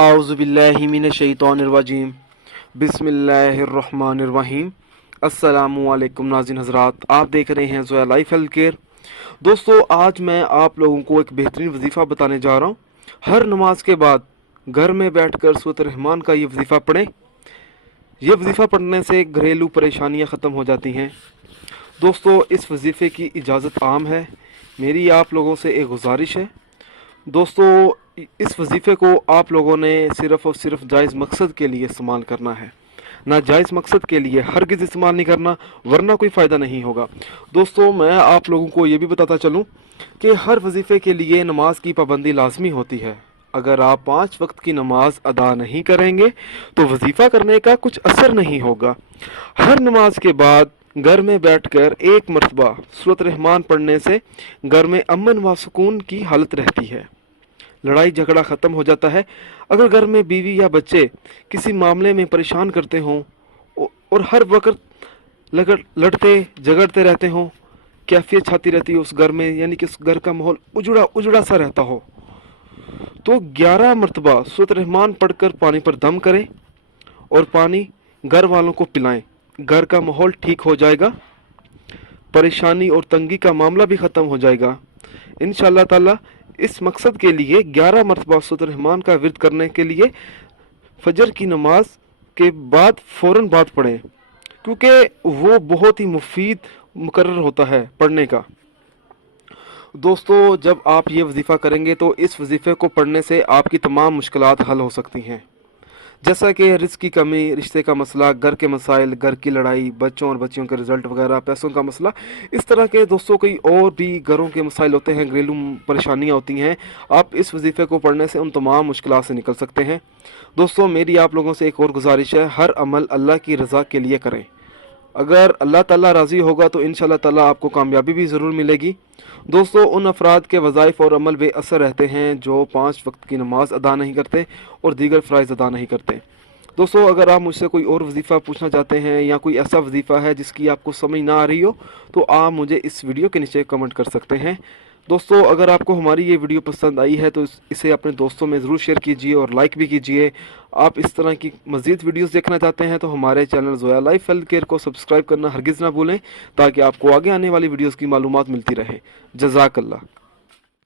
आउज़ुबिल्लाहिमिनश्शैतानिर्रजीम बिस्मिल्लाहिर्रहमानिर्रहीम। अस्सलामुअलैकुम नाज़रीन हज़रात, आप देख रहे हैं ज़ोया लाइफ हेल्थ केयर। दोस्तों, आज मैं आप लोगों को एक बेहतरीन वजीफ़ा बताने जा रहा हूँ। हर नमाज के बाद घर में बैठकर सूरत रहमान का ये वजीफ़ा पढ़ें। ये वजीफ़ा पढ़ने से घरेलू परेशानियाँ ख़त्म हो जाती हैं। दोस्तों, इस वजीफ़े की इजाज़त आम है। मेरी आप लोगों से एक गुजारिश है। दोस्तों, इस वजीफ़े को आप लोगों ने सिर्फ़ और सिर्फ जायज़ मकसद के लिए इस्तेमाल करना है, नाजायज़ मकसद के लिए हरगिज़ इस्तेमाल नहीं करना, वरना कोई फ़ायदा नहीं होगा। दोस्तों, मैं आप लोगों को ये भी बताता चलूँ कि हर वजीफ़े के लिए नमाज की पाबंदी लाजमी होती है। अगर आप 5 वक्त की नमाज अदा नहीं करेंगे तो वजीफ़ा करने का कुछ असर नहीं होगा। हर नमाज के बाद घर में बैठकर एक मरतबा सूरत रहमान पढ़ने से घर में अमन व सुकून की हालत रहती है। लड़ाई झगड़ा ख़त्म हो जाता है। अगर घर में बीवी या बच्चे किसी मामले में परेशान करते हों और हर वक्त लड़ते झगड़ते रहते हों, कैफियत छाती रहती है उस घर में, यानी कि उस घर का माहौल उजड़ा उजड़ा सा रहता हो, तो 11 मरतबा सूरत रहमान पढ़कर पानी पर दम करें और पानी घर वालों को पिलाएं। घर का माहौल ठीक हो जाएगा, परेशानी और तंगी का मामला भी ख़त्म हो जाएगा इंशाअल्लाह ताला। इस मकसद के लिए 11 मरतबा सूरत रहमान का विर्द करने के लिए फजर की नमाज के बाद फ़ौरन बाद पढ़ें, क्योंकि वो बहुत ही मुफीद मुकर्रर होता है पढ़ने का। दोस्तों, जब आप ये वजीफ़ा करेंगे तो इस वजीफ़े को पढ़ने से आपकी तमाम मुश्किलात हल हो सकती हैं, जैसा कि रिस्क की कमी, रिश्ते का मसला, घर के मसाइल, घर की लड़ाई, बच्चों और बच्चियों के रिज़ल्ट वगैरह, पैसों का मसला। इस तरह के दोस्तों कई और भी घरों के मसाइल होते हैं, घरेलू परेशानियाँ होती हैं। आप इस वजीफ़े को पढ़ने से उन तमाम मुश्किलात से निकल सकते हैं। दोस्तों, मेरी आप लोगों से एक और गुजारिश है, हर अमल अल्लाह की रज़ा के लिए करें। अगर अल्लाह ताला राज़ी होगा तो इंशाअल्लाह ताला आपको कामयाबी भी ज़रूर मिलेगी। दोस्तों, उन अफराद के वज़ाइफ और अमल बेअसर रहते हैं जो 5 वक्त की नमाज अदा नहीं करते और दीगर फ़राइज़ अदा नहीं करते। दोस्तों, अगर आप मुझसे कोई और वजीफ़ा पूछना चाहते हैं या कोई ऐसा वजीफ़ा है जिसकी आपको समझ ना आ रही हो, तो आप मुझे इस वीडियो के नीचे कमेंट कर सकते हैं। दोस्तों, अगर आपको हमारी ये वीडियो पसंद आई है तो इसे अपने दोस्तों में ज़रूर शेयर कीजिए और लाइक भी कीजिए। आप इस तरह की मज़ीद वीडियोस देखना चाहते हैं तो हमारे channel Zoya life health care को सब्सक्राइब करना हरगिज़ ना भूलें, ताकि आपको आगे आने वाली वीडियोस की मालूमात मिलती रहे। जज़ाकल्लाह।